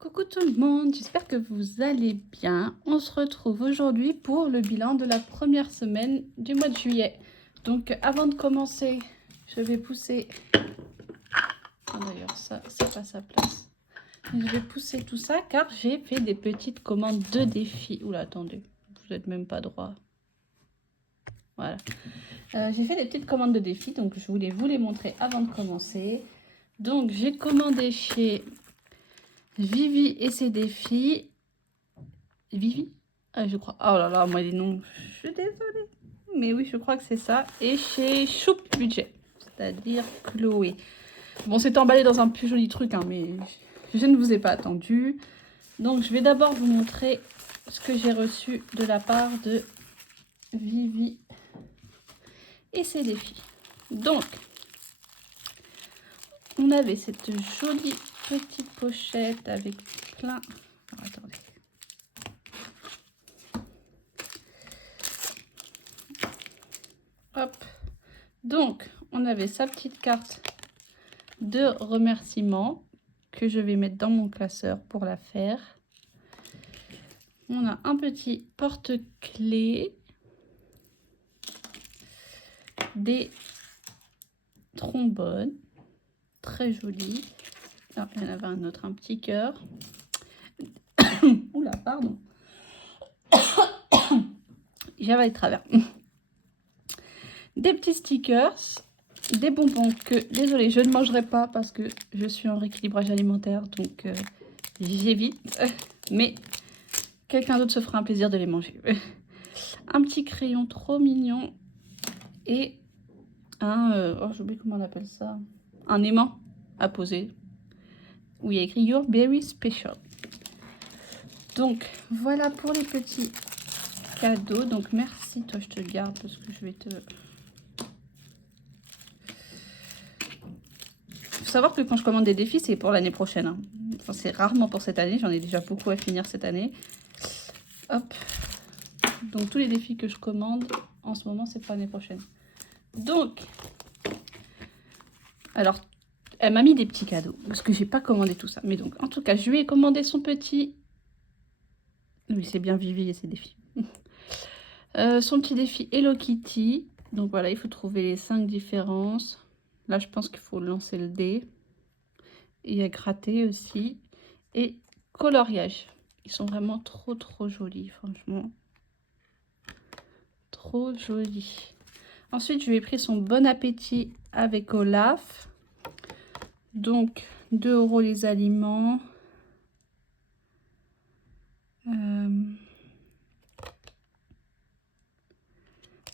Coucou tout le monde, j'espère que vous allez bien. On se retrouve aujourd'hui pour le bilan de la première semaine du mois de juillet. Donc avant de commencer, je vais pousser... Ah, d'ailleurs, ça c'est pas sa place. Je vais pousser tout ça car j'ai fait des petites commandes de défis. Oula, attendez, vous n'êtes même pas droit. Voilà. J'ai fait des petites commandes de défis, donc je voulais vous les montrer avant de commencer. Donc j'ai commandé chez Vivi et ses défis. Vivi, je crois. Oh là là, moi les noms, je suis désolée. Mais oui, je crois que c'est ça. Et chez Choup Budget, c'est-à-dire Chloé. Bon, c'est emballé dans un plus joli truc, hein, mais je ne vous ai pas attendu. Donc, je vais d'abord vous montrer ce que j'ai reçu de la part de Vivi et ses défis. Donc, on avait cette jolie petite pochette avec plein... Alors, attendez. Hop. Donc, on avait sa petite carte de remerciements que je vais mettre dans mon classeur pour la faire. On a un petit porte-clés, des trombones, très joli. Ah, il y en avait un autre, un petit cœur. Oula, pardon. J'avais de travers. Des petits stickers, des bonbons que, désolé, je ne mangerai pas parce que je suis en rééquilibrage alimentaire, donc j'évite. Mais quelqu'un d'autre se fera un plaisir de les manger. Un petit crayon trop mignon et un, oh, j'ai oublié comment on appelle ça, un aimant à poser où il y a écrit Your Berry Special. Donc voilà pour les petits cadeaux. Donc merci, toi je te le garde parce que je vais te... Faut savoir que quand je commande des défis, c'est pour l'année prochaine, hein. Enfin, c'est rarement pour cette année, j'en ai déjà beaucoup à finir cette année. Hop. Donc tous les défis que je commande en ce moment, c'est pour l'année prochaine. Donc, alors, elle m'a mis des petits cadeaux parce que j'ai pas commandé tout ça. Mais donc, en tout cas, je lui ai commandé son petit... Oui, c'est bien Vivi et ses défis. Son petit défi Hello Kitty. Donc voilà, il faut trouver les 5 différences. Là, je pense qu'il faut lancer le dé. Il y a gratter aussi. Et coloriage. Ils sont vraiment trop jolis, franchement. Trop jolis. Ensuite, je lui ai pris son bon appétit avec Olaf. Donc, 2 € les aliments.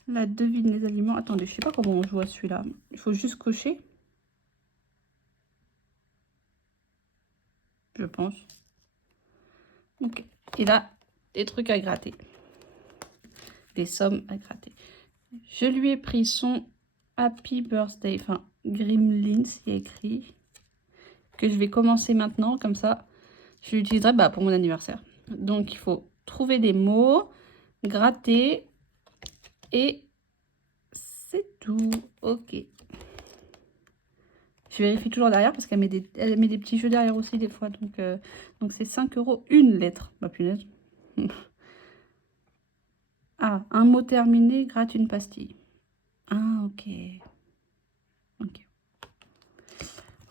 La devine les aliments. Attendez, je sais pas comment on joue à celui-là. Il faut juste cocher. Je pense. Ok. Et là, des trucs à gratter. Des sommes à gratter. Je lui ai pris son Happy Birthday. Enfin, Gremlins, il y a écrit. Que je vais commencer maintenant. Comme ça, je l'utiliserai pour mon anniversaire. Donc, il faut trouver des mots, gratter. Et c'est tout. Ok. Je vérifie toujours derrière parce qu'elle met des petits jeux derrière aussi des fois. Donc c'est 5 € une lettre. Bah punaise. Ah, un mot terminé, gratte une pastille. Ah, ok. Ok.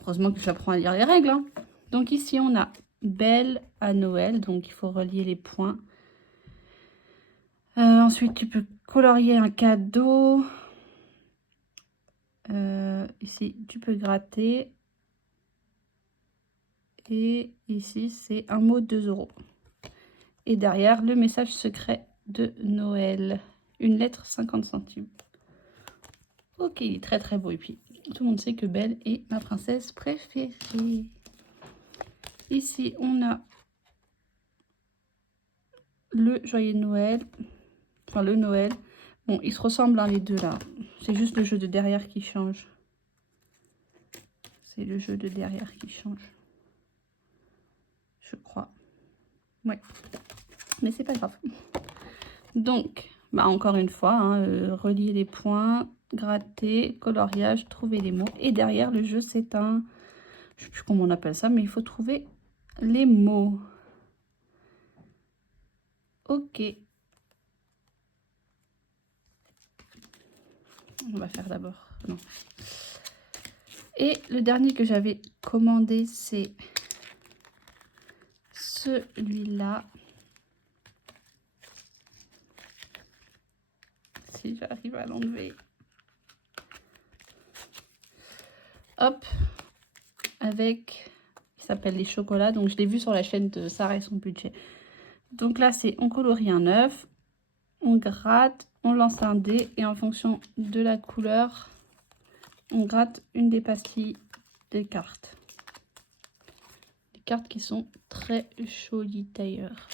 Heureusement que j'apprends à lire les règles, hein. Donc ici, on a Belle à Noël. Donc il faut relier les points. Ensuite, tu peux colorier un cadeau. Ici, tu peux gratter. Et ici, c'est un mot 2 €. Et derrière, le message secret de Noël. Une lettre 50 centimes. Ok, il est très beau. Et puis, tout le monde sait que Belle est ma princesse préférée. Ici, on a le joyeux Noël. Enfin, le Noël. Bon, ils se ressemblent, hein, les deux, là. C'est juste le jeu de derrière qui change. C'est le jeu de derrière qui change. Je crois. Ouais. Mais c'est pas grave. Donc, encore une fois, hein, relier les points, gratter, coloriage, trouver les mots. Et derrière, le jeu, c'est un... Je sais plus comment on appelle ça, mais il faut trouver les mots. Ok. On va faire d'abord. Non. Et le dernier que j'avais commandé, c'est celui-là. Si j'arrive à l'enlever. Hop. Avec, il s'appelle les chocolats. Donc je l'ai vu sur la chaîne de Sarah et son budget. Donc là, c'est on colorie un œuf. On gratte, on lance un dé. Et en fonction de la couleur, on gratte une des pastilles des cartes. Des cartes qui sont très jolies d'ailleurs.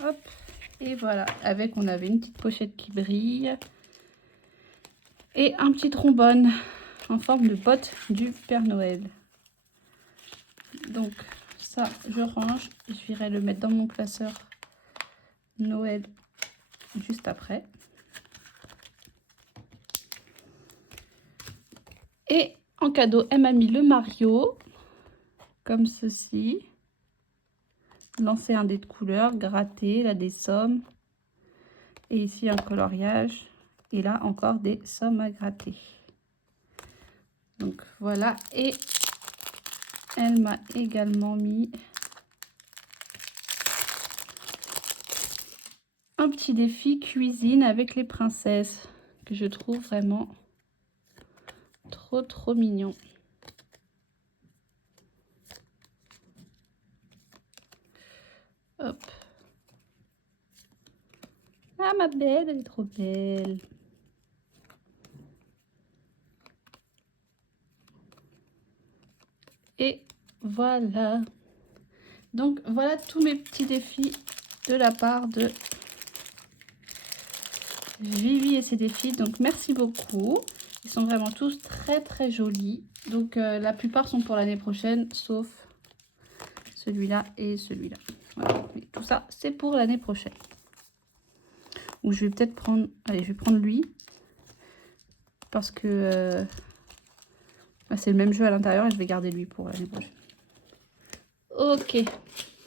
Hop, et voilà, avec on avait une petite pochette qui brille et un petit trombone en forme de botte du Père Noël. Donc ça, je range, je vais le mettre dans mon classeur Noël juste après. Et en cadeau, elle m'a mis le Mario, comme ceci. Lancer un dé de couleur, gratter, là des sommes. Et ici un coloriage. Et là encore des sommes à gratter. Donc voilà. Et elle m'a également mis un petit défi cuisine avec les princesses. Que je trouve vraiment trop mignon. Hop. Ah ma belle, elle est trop belle. Et voilà. Donc voilà tous mes petits défis de la part de Vivi et ses défis. Donc merci beaucoup. Ils sont vraiment tous très jolis. Donc la plupart sont pour l'année prochaine, sauf celui-là et celui-là. Voilà. Mais tout ça, c'est pour l'année prochaine. Ou je vais peut-être prendre... Allez, je vais prendre lui. Parce que c'est le même jeu à l'intérieur et je vais garder lui pour l'année prochaine. Ok.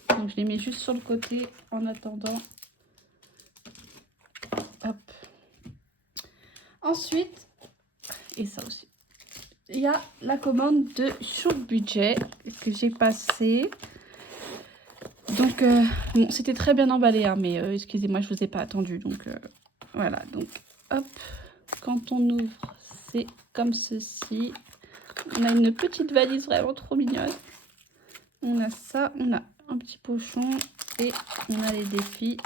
Donc je les mets juste sur le côté en attendant. Hop. Ensuite, et ça aussi, il y a la commande de Chou Budget que j'ai passée. Donc, bon, c'était très bien emballé, hein, mais excusez-moi, je ne vous ai pas attendu. Donc, voilà. Donc, hop, quand on ouvre, c'est comme ceci. On a une petite valise vraiment trop mignonne. On a ça, on a un petit pochon et on a les défis,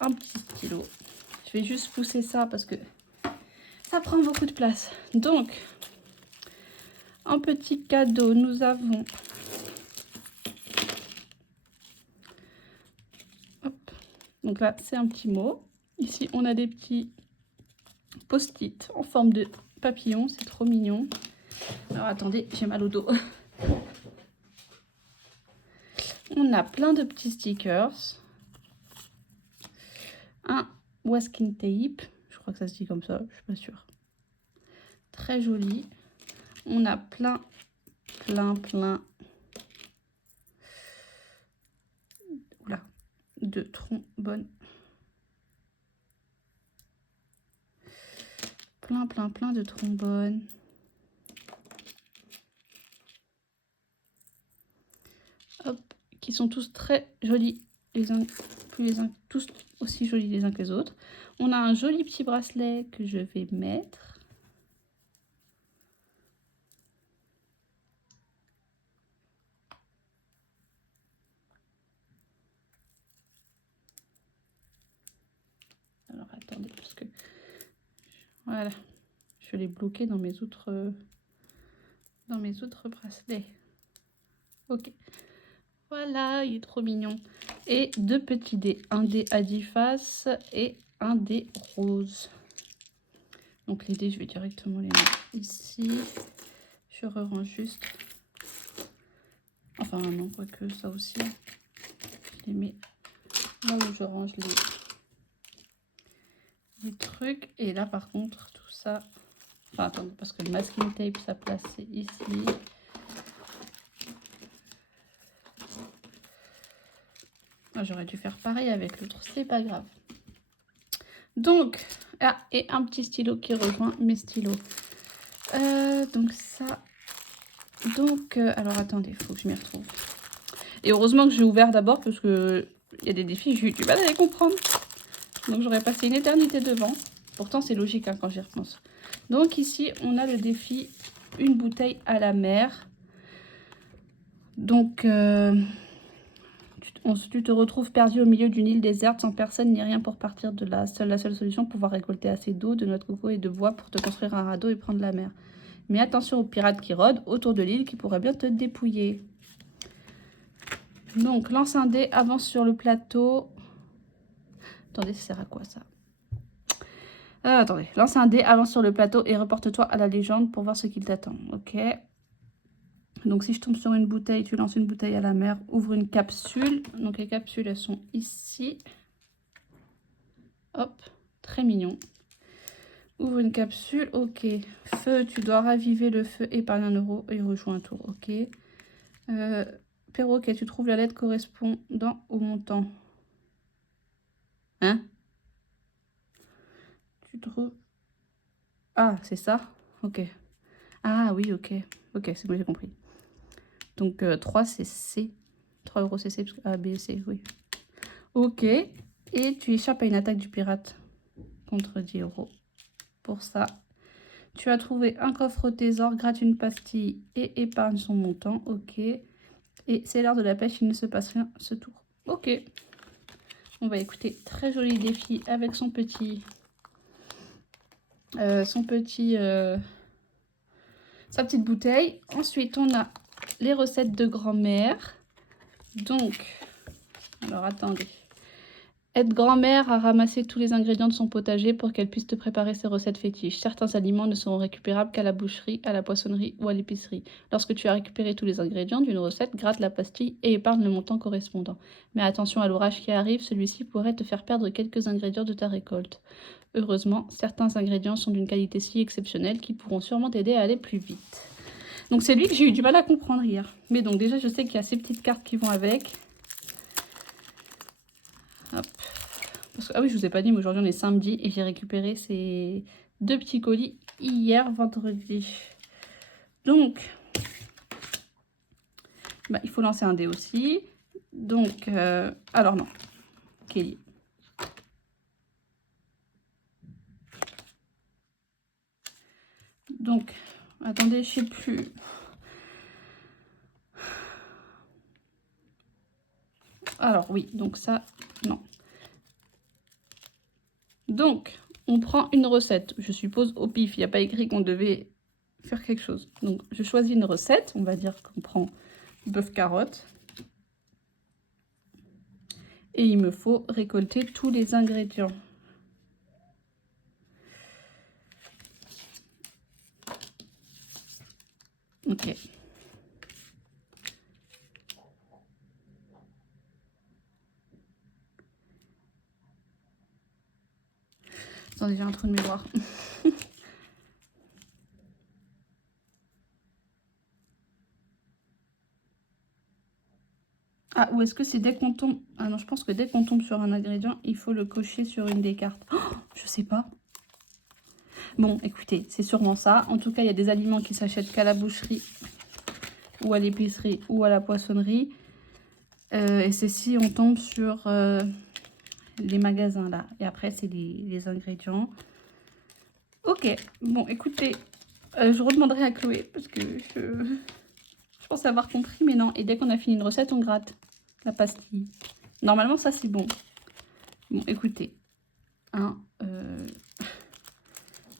un petit stylo. Je vais juste pousser ça parce que ça prend beaucoup de place. Donc, en petit cadeau, nous avons... Hop. Donc là, c'est un petit mot. Ici, on a des petits post-it en forme de papillon. C'est trop mignon. Alors, attendez, j'ai mal au dos. On a plein de petits stickers. Un masking tape. Je crois que ça se dit comme ça. Je suis pas sûre. Très joli. On a plein oula, de trombones. Plein de trombones. Hop, qui sont tous très jolis les uns, tous aussi jolis les uns que les autres. On a un joli petit bracelet que je vais mettre. Alors attendez, parce que voilà, je l'ai bloqué dans mes autres bracelets. Ok, voilà, il est trop mignon. Et deux petits dés, un dé à 10 faces et un dé rose. Donc les dés, je vais directement les mettre ici. Je range juste. Enfin non, quoique ça aussi. Je les mets là où je range les trucs. Et là par contre, tout ça, Enfin, attendez, parce que le masking tape, sa place, c'est ici. J'aurais dû faire pareil avec l'autre, c'est pas grave. Donc, ah, et un petit stylo qui rejoint mes stylos. Donc ça. Donc, alors attendez, il faut que je m'y retrouve. Et heureusement que j'ai ouvert d'abord parce que il y a des défis, j'ai eu du mal à les comprendre. Donc j'aurais passé une éternité devant. Pourtant c'est logique hein, quand j'y repense. Donc ici on a le défi une bouteille à la mer. Donc tu te retrouves perdu au milieu d'une île déserte sans personne ni rien pour partir de là. La seule solution, pouvoir récolter assez d'eau, de noix de coco et de bois pour te construire un radeau et prendre la mer. Mais attention aux pirates qui rôdent autour de l'île qui pourraient bien te dépouiller. Donc lance un dé, avance sur le plateau. Attendez, ça sert à quoi ça? Attendez, lance un dé, avance sur le plateau et reporte-toi à la légende pour voir ce qu'il t'attend. Ok. Donc si je tombe sur une bouteille, tu lances une bouteille à la mer, ouvre une capsule. Donc les capsules, elles sont ici. Hop, très mignon. Ouvre une capsule, ok. Feu, tu dois raviver le feu, épargne 1 euro et rejoue un tour, ok. Perroquet, tu trouves la lettre correspondant au montant. Hein? Tu trouves... Ah, c'est ça? Ok. Ah oui, ok. Ok, c'est bon, j'ai compris. Donc 3 c'est C. 3 euros c'est C, parce que A, B, C, oui. Ok. Et tu échappes à une attaque du pirate contre 10 euros. Pour ça, tu as trouvé un coffre au trésor, gratte une pastille et épargne son montant. Ok. Et c'est l'heure de la pêche, il ne se passe rien ce tour. Ok. On va écouter très joli défi avec son petit... sa petite bouteille. Ensuite, on a les recettes de grand-mère. Donc, alors attendez. Aide grand-mère à ramasser tous les ingrédients de son potager pour qu'elle puisse te préparer ses recettes fétiches. Certains aliments ne seront récupérables qu'à la boucherie, à la poissonnerie ou à l'épicerie. Lorsque tu as récupéré tous les ingrédients d'une recette, gratte la pastille et épargne le montant correspondant. Mais attention à l'orage qui arrive, celui-ci pourrait te faire perdre quelques ingrédients de ta récolte. Heureusement, certains ingrédients sont d'une qualité si exceptionnelle qu'ils pourront sûrement t'aider à aller plus vite. Donc c'est lui que j'ai eu du mal à comprendre hier. Mais donc déjà je sais qu'il y a ces petites cartes qui vont avec. Hop. Parce que, ah oui, je vous ai pas dit, mais aujourd'hui on est samedi et j'ai récupéré ces 2 petits colis hier vendredi. Donc, bah, il faut lancer un dé aussi. Donc, alors non, Kelly. Donc, attendez, je sais plus. Alors oui, donc ça, non. Donc, on prend une recette. Je suppose au pif, il n'y a pas écrit qu'on devait faire quelque chose. Donc, je choisis une recette. On va dire qu'on prend bœuf carotte. Et il me faut récolter tous les ingrédients. Ok. Attendez, j'ai un trou de mémoire. Ah, ou est-ce que c'est dès qu'on tombe... Ah non, je pense que dès qu'on tombe sur un ingrédient, il faut le cocher sur une des cartes. Oh, je sais pas. Bon, écoutez, c'est sûrement ça. En tout cas, il y a des aliments qui s'achètent qu'à la boucherie, ou à l'épicerie, ou à la poissonnerie. Et c'est si on tombe sur les magasins, là. Et après, c'est les ingrédients. Ok, bon, écoutez, je redemanderai à Chloé, parce que je pense avoir compris, mais non. Et dès qu'on a fini une recette, on gratte la pastille. Normalement, ça, c'est bon. Bon, écoutez. Hein,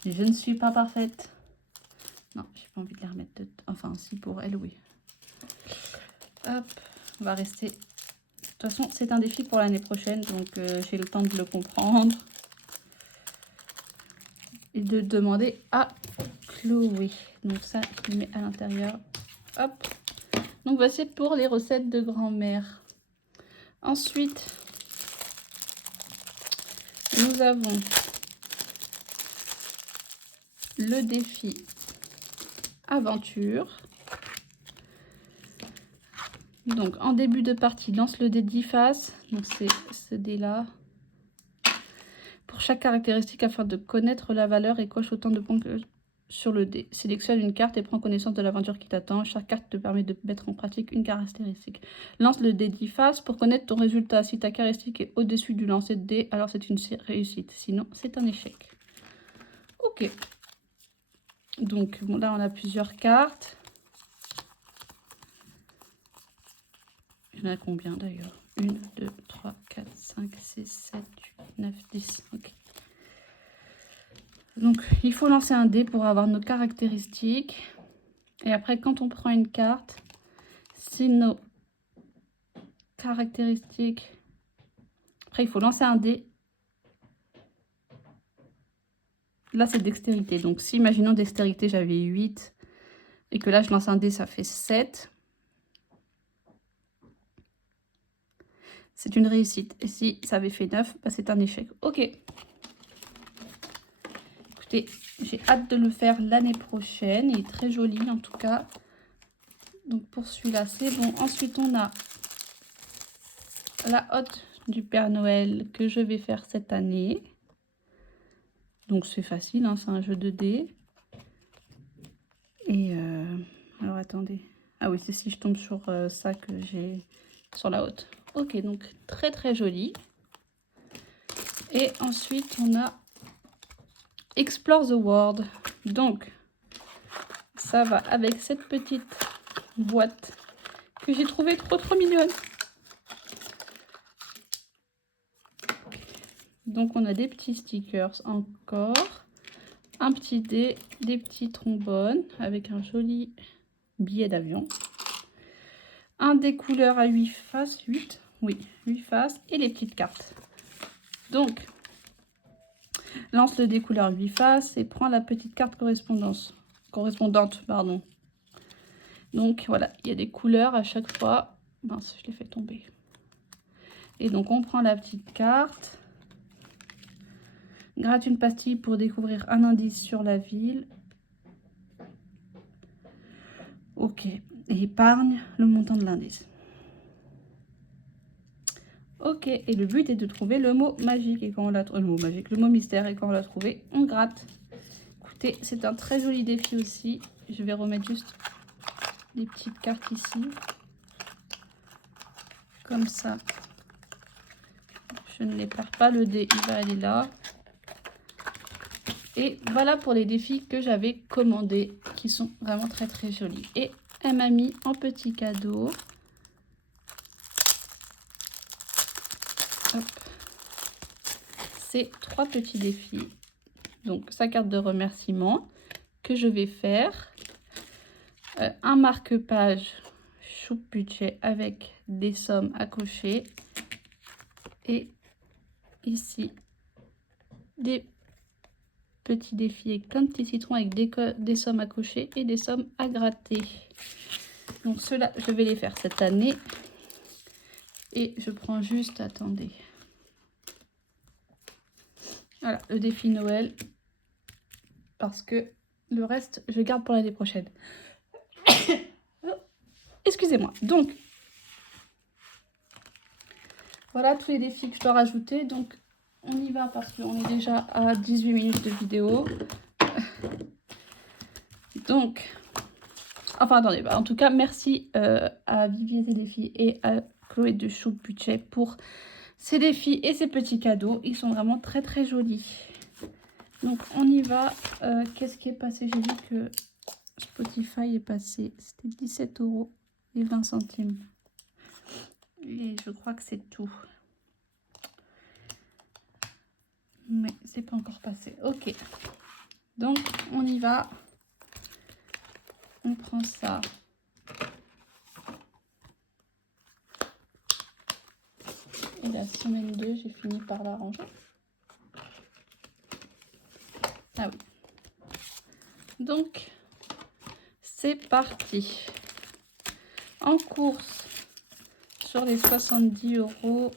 je ne suis pas parfaite. Non, j'ai pas envie de la remettre de... Enfin, si, pour elle, oui. Hop, on va rester... De toute façon, c'est un défi pour l'année prochaine, donc j'ai le temps de le comprendre. Et de demander à Chloé. Donc ça, je le mets à l'intérieur. Hop. Donc voici pour les recettes de grand-mère. Ensuite, nous avons le défi aventure. Donc en début de partie, lance le dé 10 faces. Donc c'est ce dé là. Pour chaque caractéristique, afin de connaître la valeur, et coche autant de points que sur le dé. Sélectionne une carte et prends connaissance de l'aventure qui t'attend. Chaque carte te permet de mettre en pratique une caractéristique. Lance le dé 10 faces pour connaître ton résultat. Si ta caractéristique est au-dessus du lancer de dé, alors c'est une réussite. Sinon, c'est un échec. Ok. Donc bon, là, on a plusieurs cartes. Il y en a combien d'ailleurs? 1, 2, 3, 4, 5, 6, 7, 8, 9, 10. Ok. Donc, il faut lancer un dé pour avoir nos caractéristiques. Et après, quand on prend une carte, si nos caractéristiques... Après, il faut lancer un dé. Là, c'est dextérité. Donc, si, imaginons dextérité, j'avais 8. Et que là, je lance un dé, ça fait 7. C'est une réussite. Et si ça avait fait 9, bah, c'est un échec. Ok. Écoutez, j'ai hâte de le faire l'année prochaine. Il est très joli en tout cas. Donc pour celui-là, c'est bon. Ensuite, on a la hotte du Père Noël que je vais faire cette année. Donc c'est facile, hein, c'est un jeu de dés. Et alors attendez. Ah oui, c'est si je tombe sur ça que j'ai sur la hotte. Ok, donc très très joli. Et ensuite, on a Explore the World. Donc, ça va avec cette petite boîte que j'ai trouvée trop mignonne. Donc, on a des petits stickers encore. Un petit dé, des petits trombones avec un joli billet d'avion. Un dé couleur à 8 faces. 8 faces. Et les petites cartes. Donc, lance le dé couleur 8 faces et prends la petite carte correspondante. Donc voilà, il y a des couleurs à chaque fois. Mince, je l'ai fait tomber. Et donc on prend la petite carte. Gratte une pastille pour découvrir un indice sur la ville. Ok. Et épargne le montant de l'indice. Ok. Et le but est de trouver le mot magique. Et quand on l'a trouvé, le mot mystère. Et quand on l'a trouvé, on gratte. Écoutez, c'est un très joli défi aussi. Je vais remettre juste des petites cartes ici. Comme ça. Je ne les perds pas. Le dé, il va aller là. Et voilà pour les défis que j'avais commandés, qui sont vraiment très très jolis. Et elle m'a mis en petit cadeau ces 3 petits défis. Donc sa carte de remerciement que je vais faire. Un marque-page choupe budget avec des sommes à cocher. Et ici, des petits défis avec plein de petits citrons avec des sommes à cocher et des sommes à gratter. Donc ceux-là, je vais les faire cette année. Et je prends juste, attendez. Voilà, le défi Noël. Parce que le reste, je garde pour l'année prochaine. Excusez-moi. Donc, voilà tous les défis que je dois rajouter. Donc, on y va parce qu'on est déjà à 18 minutes de vidéo. Donc, enfin, attendez. Bah, en tout cas, merci à Vivier des défis et à Chloé de Choupe Budget pour ces défis et ces petits cadeaux. Ils sont vraiment très, très jolis. Donc, on y va. Qu'est-ce qui est passé? J'ai vu que Spotify est passé. C'était 17,20 €. Et je crois que c'est tout. Mais c'est pas encore passé. Ok. Donc, on y va. On prend ça. Et la semaine 2, j'ai fini par la ranger. Ah oui. Donc, c'est parti. En course, sur les 70 €,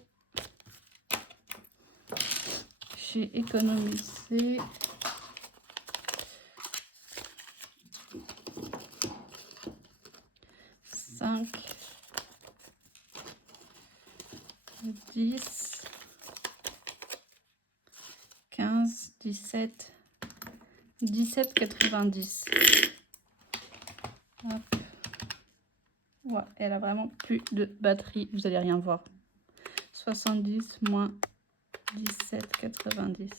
j'ai économisé 5, 10, 15, 17, 17,90. Hop. Ouais, elle a vraiment plus de batterie, vous allez rien voir. 70 moins 17,90.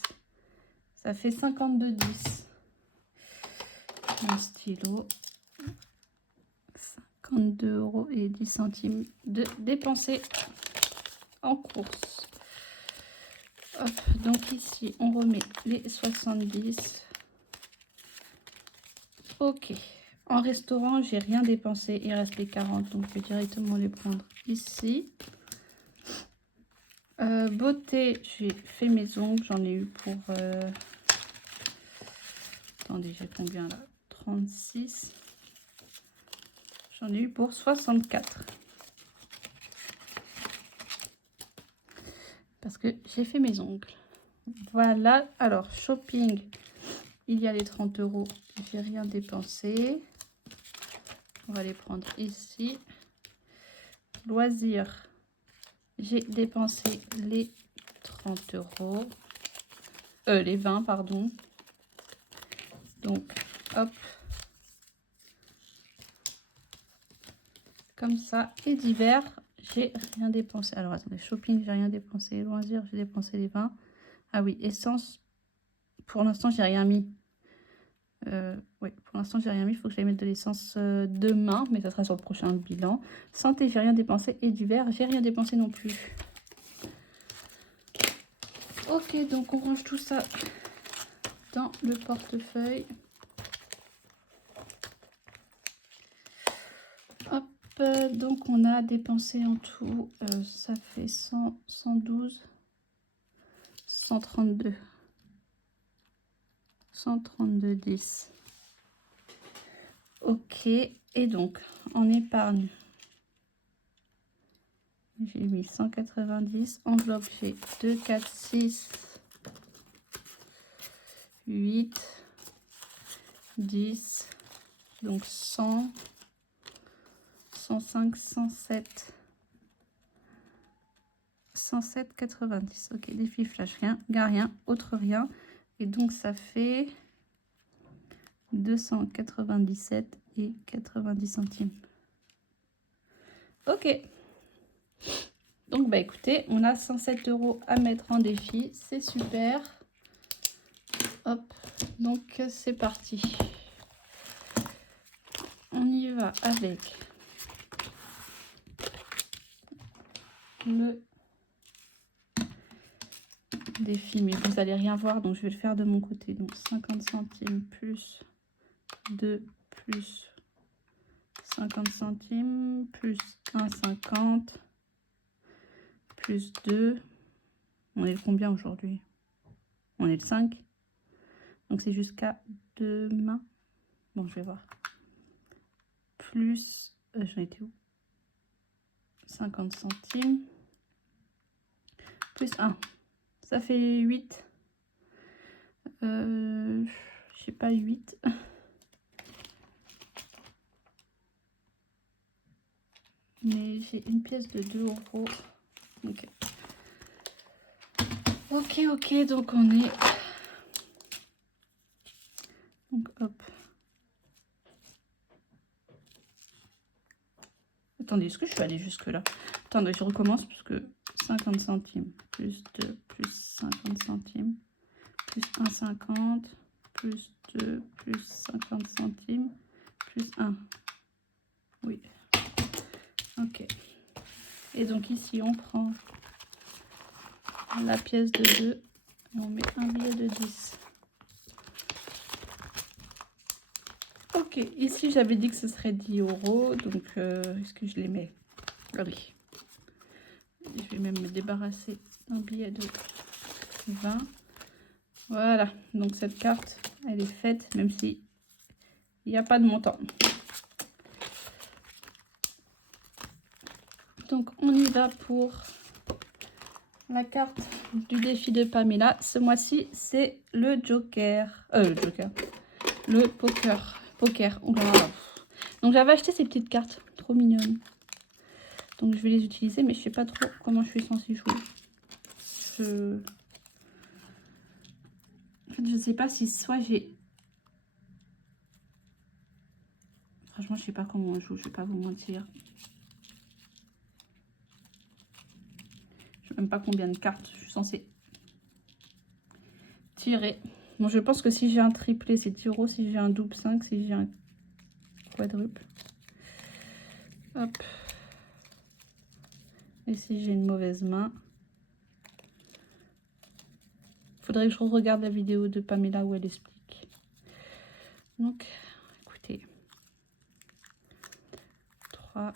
Ça fait 52,10. Mon stylo. 52,10 € de dépensés en course. Hop, donc ici, on remet les 70. Ok. En restaurant, j'ai rien dépensé. Il reste les 40, donc je vais directement les prendre ici. Beauté, j'ai fait mes ongles. J'en ai eu pour... Attendez, j'ai combien là? 36. J'en ai eu pour 64. Parce que j'ai fait mes ongles. Voilà. Alors, shopping. Il y a les 30 €. J'ai rien dépensé. On va les prendre ici. Loisirs. J'ai dépensé les 30 €. Les 20, pardon. Donc, hop. Comme ça. Et divers, j'ai rien dépensé. Alors, attendez, shopping, j'ai rien dépensé. Loisirs, j'ai dépensé les 20. Ah oui, essence. Pour l'instant, j'ai rien mis. Oui, pour l'instant, j'ai rien mis. Il faut que j'aille mettre de l'essence demain, mais ça sera sur le prochain bilan. Santé, j'ai rien dépensé. Et divers, j'ai rien dépensé non plus. Ok, donc on range tout ça dans le portefeuille. Hop, donc on a dépensé en tout, ça fait 100, 112, 132. 132,10. Ok, et donc en épargne, j'ai mis 190. Enveloppe, j'ai 2, 4, 6, 8, 10, donc 100, 105, 107, 107,90. Ok, défi flash, rien, rien, autre rien. Et donc ça fait 297 et 90 centimes. Ok. Donc bah écoutez, on a 107 € à mettre en défi, c'est super. Hop, donc c'est parti. On y va avec le défi, mais vous allez rien voir, donc je vais le faire de mon côté. Donc 50 centimes plus 2 plus 50 centimes plus 1,50 plus 2. On est le combien aujourd'hui? On est le 5. Donc c'est jusqu'à demain. Bon, je vais voir. Plus, j'en étais où? 50 centimes. Plus 1. Ça fait 8. Je sais pas, 8. Mais j'ai une pièce de 2 €. Ok. Ok, ok, donc on est... Donc hop. Attendez, est-ce que je suis allée jusque là? Attendez, je recommence parce que 50 centimes plus 2 plus 50 centimes plus 1,50 plus 2 plus 50 centimes plus 1. Oui. Ok. Et donc ici, on prend la pièce de 2 et on met un billet de 10. Ok, ici j'avais dit que ce serait 10 €, donc est-ce que je les mets? Ah oui. Je vais même me débarrasser d'un billet de 20. Voilà, donc cette carte, elle est faite, même si il n'y a pas de montant. Donc on y va pour la carte du défi de Pamela. Ce mois-ci, c'est le Joker. Le poker. Poker. Oh là là. Donc j'avais acheté ces petites cartes, trop mignonnes. Donc je vais les utiliser, mais je sais pas trop comment je suis censée jouer. En fait, je sais pas si soit j'ai... Franchement, je sais pas comment on joue, je vais pas vous mentir. Je sais même pas combien de cartes je suis censée tirer. Bon, je pense que si j'ai un triplé, c'est 10 €. Si j'ai un double 5, si j'ai un quadruple. Hop. Et si j'ai une mauvaise main. Faudrait que je regarde la vidéo de Pamela où elle explique. Donc, écoutez. 3,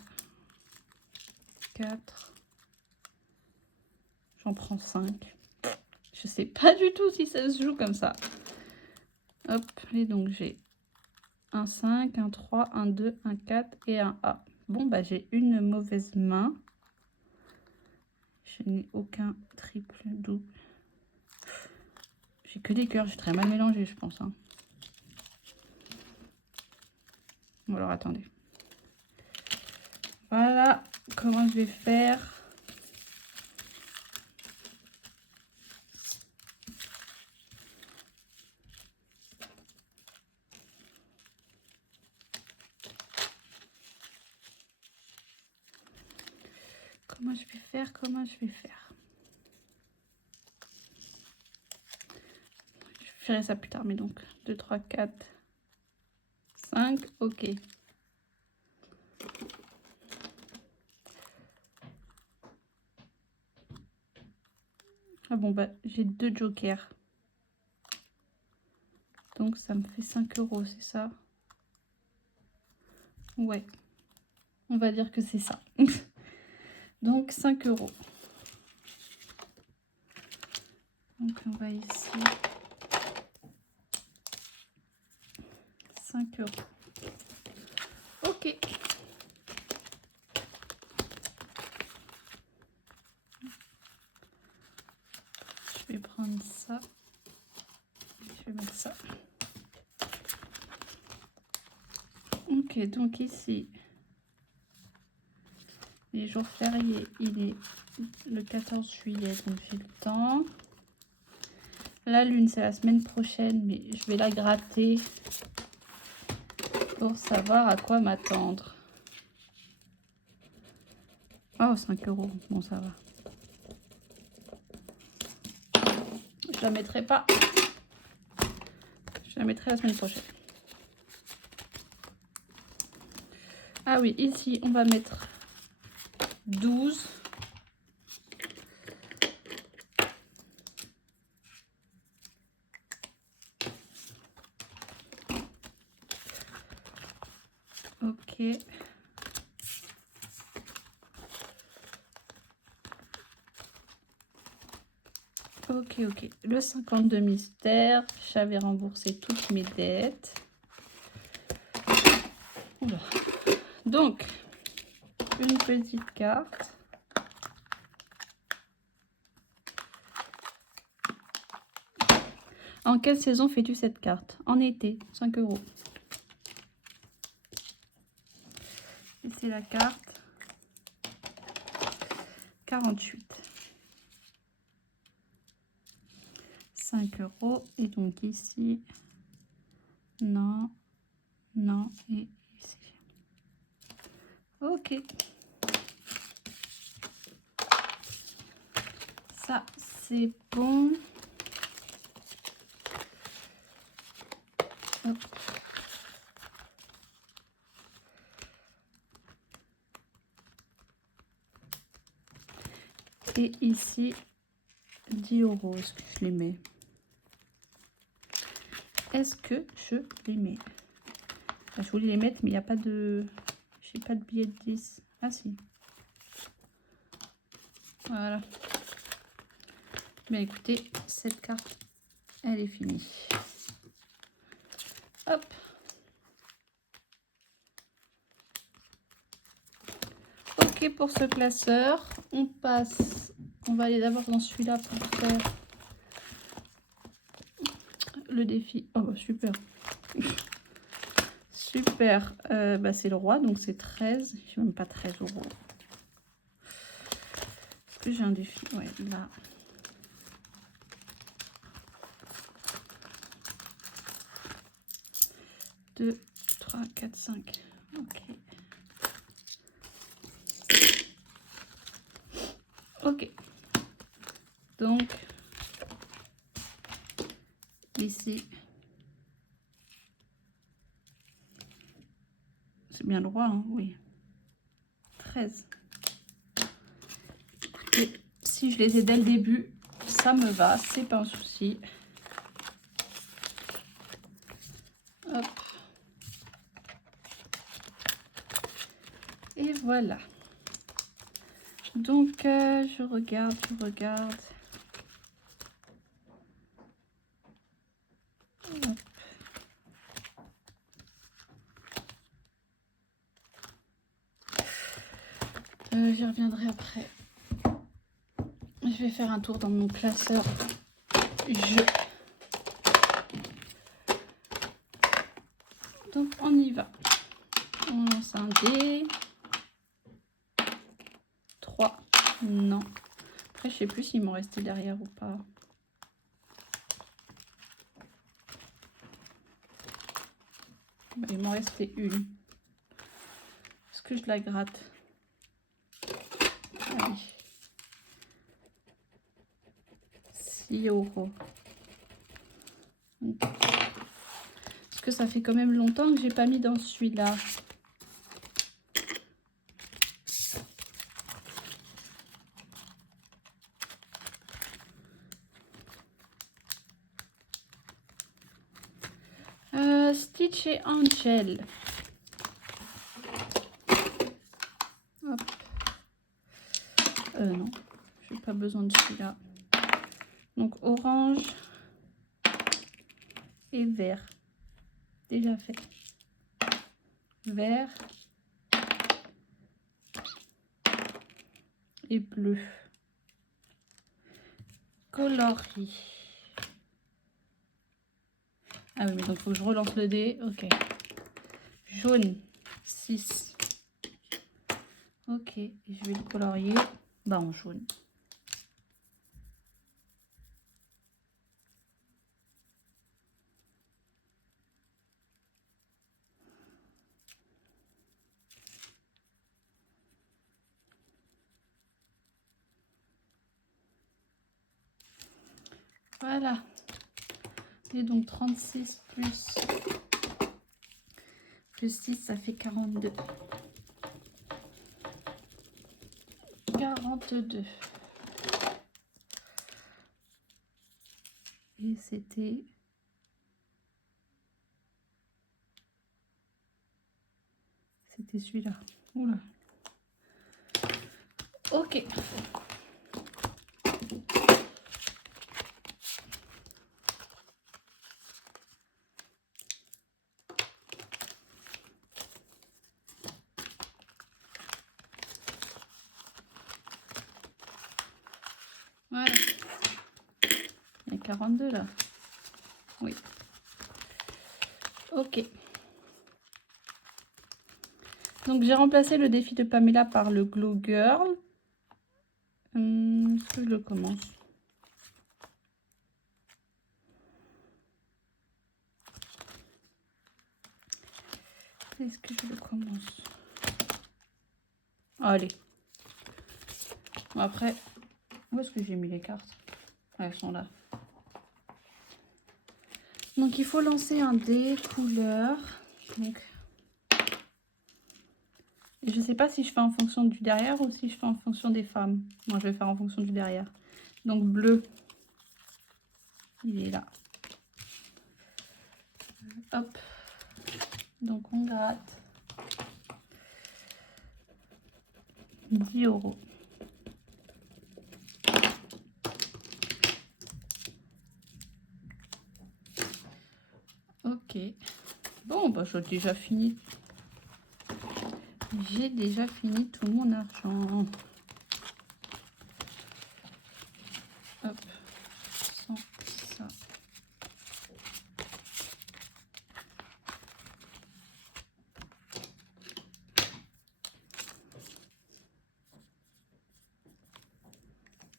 4. J'en prends 5. Je sais pas du tout si ça se joue comme ça. Hop, et donc j'ai un 5, un 3, un 2, un 4 et un A. Bon, bah j'ai une mauvaise main. Je n'ai aucun triple, double. J'ai que des cœurs, j'ai très mal mélangé, je pense. Hein. Bon, alors attendez. Voilà comment je vais faire. Comment je vais faire, comment je vais faire. Je ferai ça plus tard, mais donc 2, 3, 4, 5, ok. Ah bon, bah j'ai 2 jokers. Donc ça me fait 5 €, c'est ça? Ouais. On va dire que c'est ça. Donc 5 €. Donc on va ici. 5 €. Ok. Je vais prendre ça. Je vais mettre ça. Ok, donc ici, les jours fériés, il est le 14 juillet, donc j'ai le temps. La lune, c'est la semaine prochaine, mais je vais la gratter pour savoir à quoi m'attendre. Oh, 5 €. Bon, ça va. Je la mettrai pas. Je la mettrai la semaine prochaine. Ah oui, ici, on va mettre 12. Ok. Ok, ok. Le 52 mystère. J'avais remboursé toutes mes dettes. Oula. Donc, une petite carte. En quelle saison fais-tu cette carte? En été, 5 €. Et c'est la carte 48. 5 €. Et donc ici, non, non, et ici. Ok. Ça, c'est bon. Hop. Et ici, 10 €. Est-ce que je les mets? Est-ce que je les mets? Enfin, je voulais les mettre, mais il n'y a pas de... J'ai pas de billet de 10. Ah si. Voilà. Mais écoutez, cette carte, elle est finie. Hop. Ok pour ce classeur. On passe. On va aller d'abord dans celui-là pour faire le défi. Oh bah super. Super. Bah, c'est le roi, donc c'est 13. Je n'ai même pas 13 €. Est-ce que j'ai un défi? Ouais, là. Deux, 3, 4, 5. Ok. Ok. Donc, ici, c'est bien le roi, hein? Oui. 13. Écoutez, si je les ai dès le début, ça me va, c'est pas un souci. Hop. Et voilà. Donc, je regarde. Hop. J'y reviendrai après. Je vais faire un tour dans mon classeur jeu. Donc, on y va. On lance un dé. 3. Non. Après, je sais plus s'il m'en restait derrière ou pas. Bah, il m'en restait une. Est-ce que je la gratte? Allez. 6 €. Parce que ça fait quand même longtemps que j'ai pas mis dans celui-là. Stitch et Angel. Hop. Non, j'ai pas besoin de celui-là. Donc orange et vert. Déjà fait. Vert et bleu. Coloris. Ah oui, mais donc il faut que je relance le dé. Ok. Jaune. 6. Ok. Et je vais le colorier en jaune. Voilà. Et donc 36 plus 6, ça fait 42. 42. Et c'était... C'était celui-là. Oula. Ok. Voilà. Il y a 42 là. Oui. Ok. Donc j'ai remplacé le défi de Pamela par le Glow Girl. Est-ce que je le commence? Est-ce que je le commence? Allez. Bon, après, où est-ce que j'ai mis les cartes? Elles sont là. Donc il faut lancer un dé couleur. Donc, je ne sais pas si je fais en fonction du derrière ou si je fais en fonction des femmes. Moi je vais faire en fonction du derrière. Donc bleu, il est là. Hop. Donc on gratte. 10 €. Ok. Bon, bah j'ai déjà fini. J'ai déjà fini tout mon argent. Hop. Sans ça.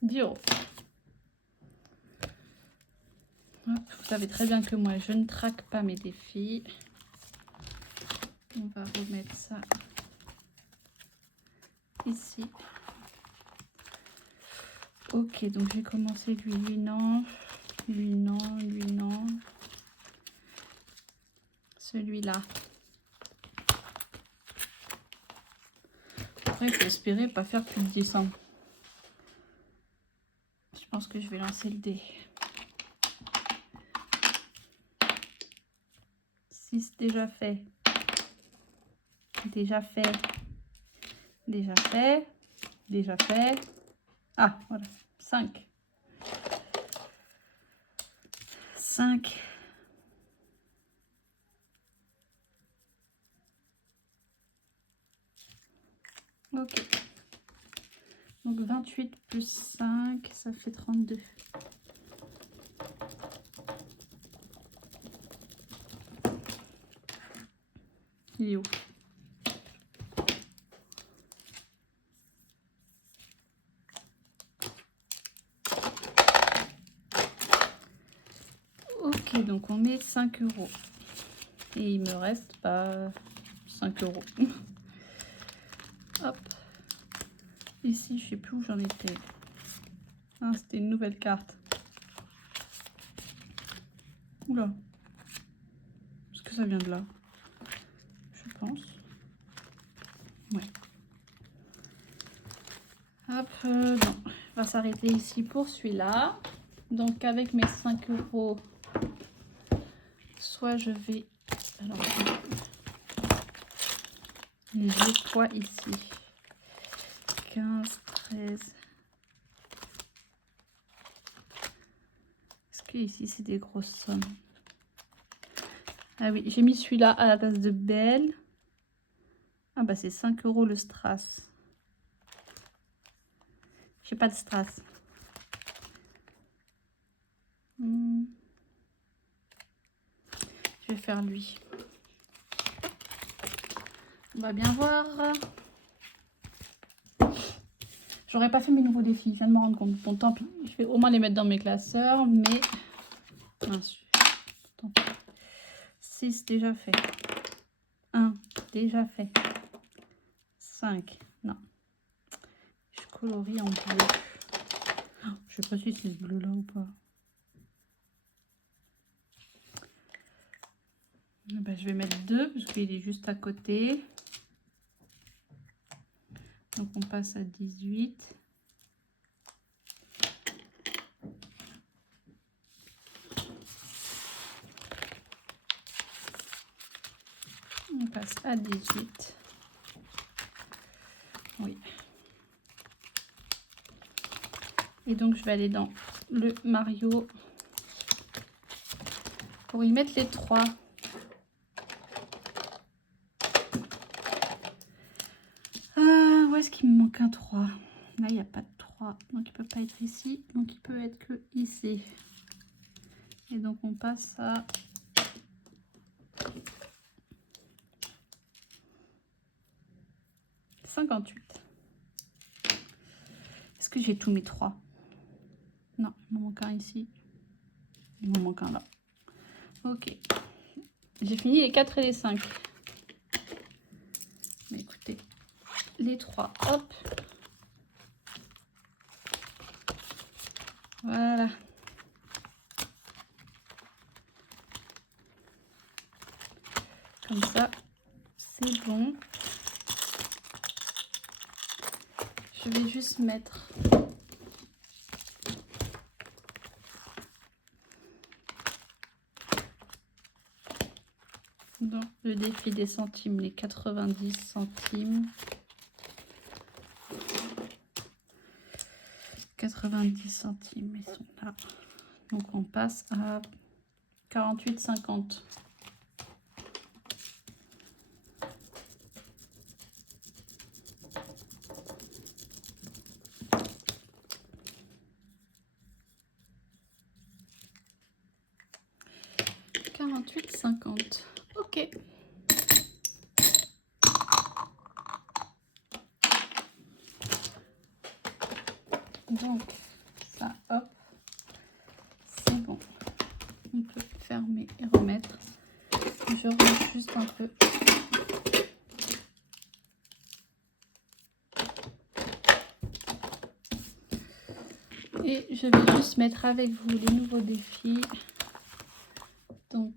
10 €. Hop, vous savez très bien que moi, je ne traque pas mes défis. On va remettre ça ici. Ok, donc j'ai commencé lui non, lui non, lui non. Celui-là. Après, il faut espérer pas faire plus de 10 ans. Je pense que je vais lancer le dé. 6 déjà fait. Déjà fait. Déjà fait. Déjà fait. Ah, voilà. 5. 5. Ok. Donc 28 plus 5, ça fait 32. Il est où? Ok, donc on met 5 €. Et il me reste pas 5 €. Hop. Ici, je sais plus où j'en étais. Ah, c'était une nouvelle carte. Oula. Est-ce que ça vient de là? Je pense. Ouais. Hop, non. On va s'arrêter ici pour celui-là. Donc avec mes 5 €, soit je vais... Alors, j'ai quoi ici? 15, 13. Est-ce que ici c'est des grosses sommes? Ah oui, j'ai mis celui-là à la place de Belle. Ah bah c'est 5 € le strass. J'ai pas de strass. Je vais faire lui. On va bien voir. J'aurais pas fait mes nouveaux défis, je viens de me rendre compte. Bon, tant pis. Je vais au moins les mettre dans mes classeurs, mais... Mince. 6 déjà fait. 1 déjà fait. 5. Non. Je colorie en bleu. Oh, je sais pas si c'est ce bleu là ou pas. Ben, je vais mettre 2 parce qu'il est juste à côté. Donc on passe à 18. On passe à 18. Oui. Et donc je vais aller dans le Mario pour y mettre les 3. Où est-ce qu'il me manque un 3? Là, il n'y a pas de 3. Donc, il ne peut pas être ici. Donc, il peut être que ici. Et donc, on passe à... « 58. » Est-ce que j'ai tous mes 3? Non, il m'en manque un ici. Il m'en manque un là. Ok. J'ai fini les 4 et les 5. Mais écoutez, les 3, hop. Voilà. Comme ça, c'est bon. Je vais juste mettre... dans le défi des centimes, les 90 centimes. 90 centimes, ils sont là. Donc on passe à 48,50. Ok. Donc ça, hop, c'est bon. On peut fermer et remettre. Je remets juste un peu. Et je vais juste mettre avec vous les nouveaux défis. Donc,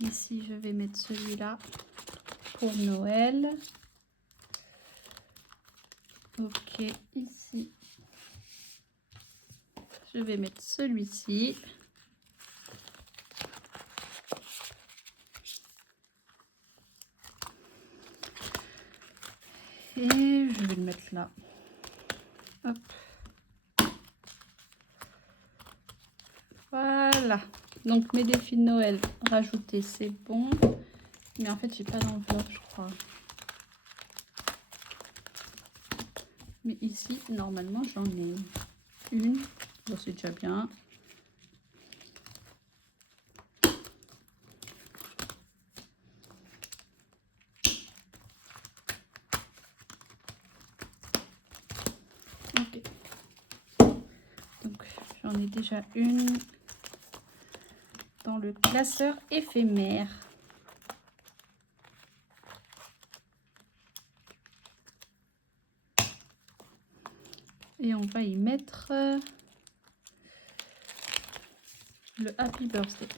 ici, je vais mettre celui-là pour Noël. Ok, ici, je vais mettre celui-ci. Et je vais le mettre là. Hop. Voilà. Donc mes défis de Noël rajoutés, c'est bon. Mais en fait, j'ai pas d'enveloppe, je crois. Mais ici, normalement, j'en ai une. Bon, c'est déjà bien. Ok. Donc, j'en ai déjà une dans le classeur éphémère. Et on va y mettre le Happy Birthday.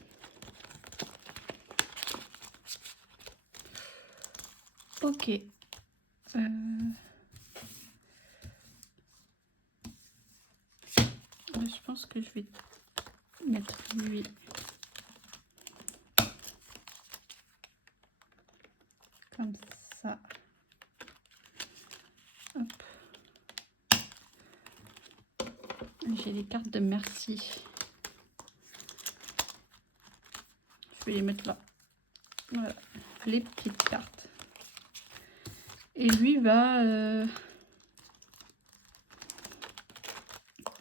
Ok. Je pense que je vais mettre lui comme ça. Hop. J'ai les cartes de merci. Je vais les mettre là. Voilà, les petites cartes. Et lui va...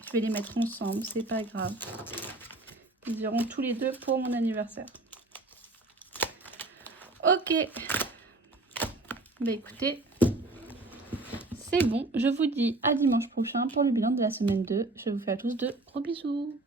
Je vais les mettre ensemble, c'est pas grave. Ils iront tous les deux pour mon anniversaire. Ok. Bah écoutez, c'est bon. Je vous dis à dimanche prochain pour le bilan de la semaine 2. Je vous fais à tous de gros bisous.